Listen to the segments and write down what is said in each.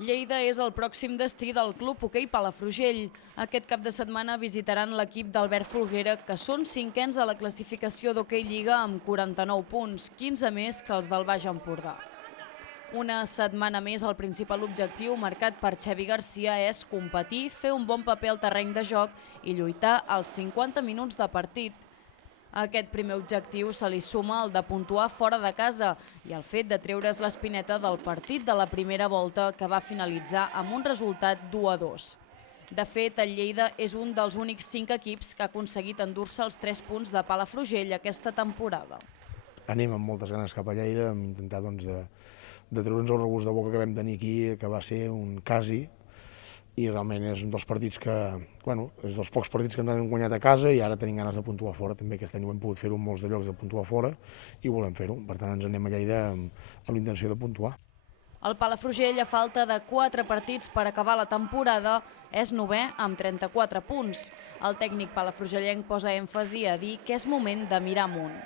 Lleida és el pròxim destí del Club Hoquei Palafrugell. Aquest cap de setmana visitaran l'equip d'Albert Folguera, que són cinquens a la classificació d'Hoquei Lliga amb 49 punts, 15 més que els del Baix Empordà. Una setmana més, el principal objectiu marcat per Xavi Garcia és competir, fer un bon paper al terreny de joc i lluitar als 50 minuts de partit. A aquest primer objectiu se li suma el de puntuar fora de casa i el fet de treure's l'espineta del partit de la primera volta, que va finalitzar amb un resultat 2-2. De fet, el Lleida és un dels únics 5 equips que ha aconseguit endur-se els 3 punts de Palafrugell aquesta temporada. Anem amb moltes ganes cap a Lleida, hem intentat de treure'ns el regust de boca que vam tenir aquí, que va ser un quasi, i realment és un dels partits que, és dels pocs partits que ens han guanyat a casa i ara tenim ganes de puntuar fora. També aquest any ho hem pogut fer-ho en molts de llocs de puntuar fora i volem fer-ho. Per tant, ens anem a Lleida amb l'intenció de puntuar. El Palafrugell, a falta de 4 partits per acabar la temporada, és 9è amb 34 punts. El tècnic palafrugellenc posa èmfasi a dir que és moment de mirar amunt.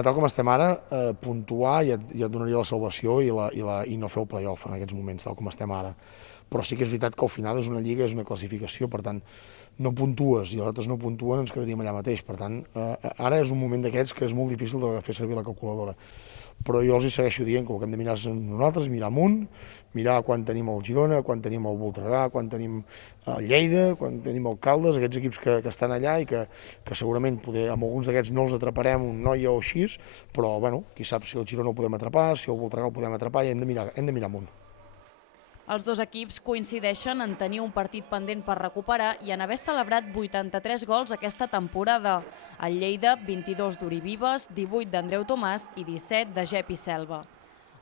Tal com estem ara, puntuar ja et donaria la salvació i no fer el play-off en aquests moments, tal com estem ara. Però sí que és veritat que al final és una lliga, és una classificació, per tant, no puntues i els altres no puntuen, ens quedaríem allà mateix. Per tant, ara és un moment d'aquests que és molt difícil de fer servir la calculadora. Però jo els segueixo dient que el que hem de mirar nosaltres, mirar amunt, mirar quan tenim el Girona, quan tenim el Voltregà, quan tenim el Lleida, quan tenim el Caldes, aquests equips que estan allà i que segurament amb alguns d'aquests no els atraparem un Noia o així, però qui sap si el Girona ho podem atrapar, si el Voltregà ho podem atrapar, i hem de mirar amunt. Els dos equips coincideixen en tenir un partit pendent per recuperar i en haver celebrat 83 gols aquesta temporada. El Lleida, 22 d'Uri Vives, 18 d'Andreu Tomàs i 17 de Gepi Selva.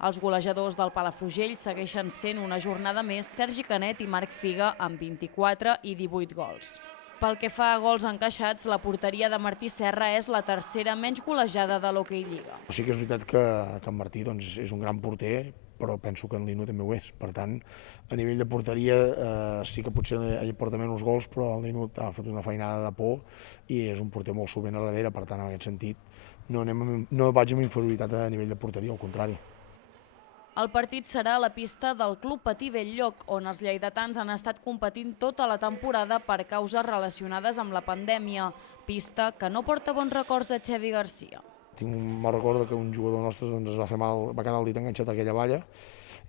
Els golejadors del Palafrugell segueixen sent una jornada més Sergi Canet i Marc Figa amb 24 i 18 gols. Pel que fa a gols encaixats, la porteria de Martí Serra és la tercera menys golejada de l'Hoquei Lliga. Sí que és veritat que en Martí és un gran porter, però penso que en Lino també ho és. Per tant, a nivell de porteria sí que potser ell porta menys gols, però el Lino ha fet una feinada de por i és un porter molt solvent a darrere, per tant, en aquest sentit, no vaig amb inferioritat a nivell de porteria, al contrari. El partit serà a la pista del Club Patí Bell-lloc, on els lleidatans han estat competint tota la temporada per causes relacionades amb la pandèmia, pista que no porta bons records a Xavi Garcia. Tinc un mal record que un jugador nostre es va fer mal, va quedar el dit enganxat a aquella valla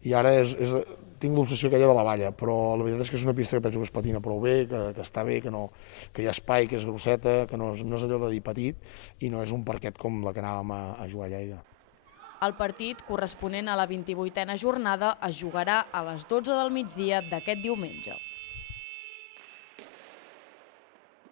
i ara tinc l'obsessió aquella de la valla, però la veritat és que és una pista que penso que es patina prou bé, que està bé, que hi ha espai, que és grosseta, que no és allò de dir petit i no és un parquet com la que anàvem a jugar a Lleida. El partit, corresponent a la 28a jornada, es jugarà a les 12 del migdia d'aquest diumenge.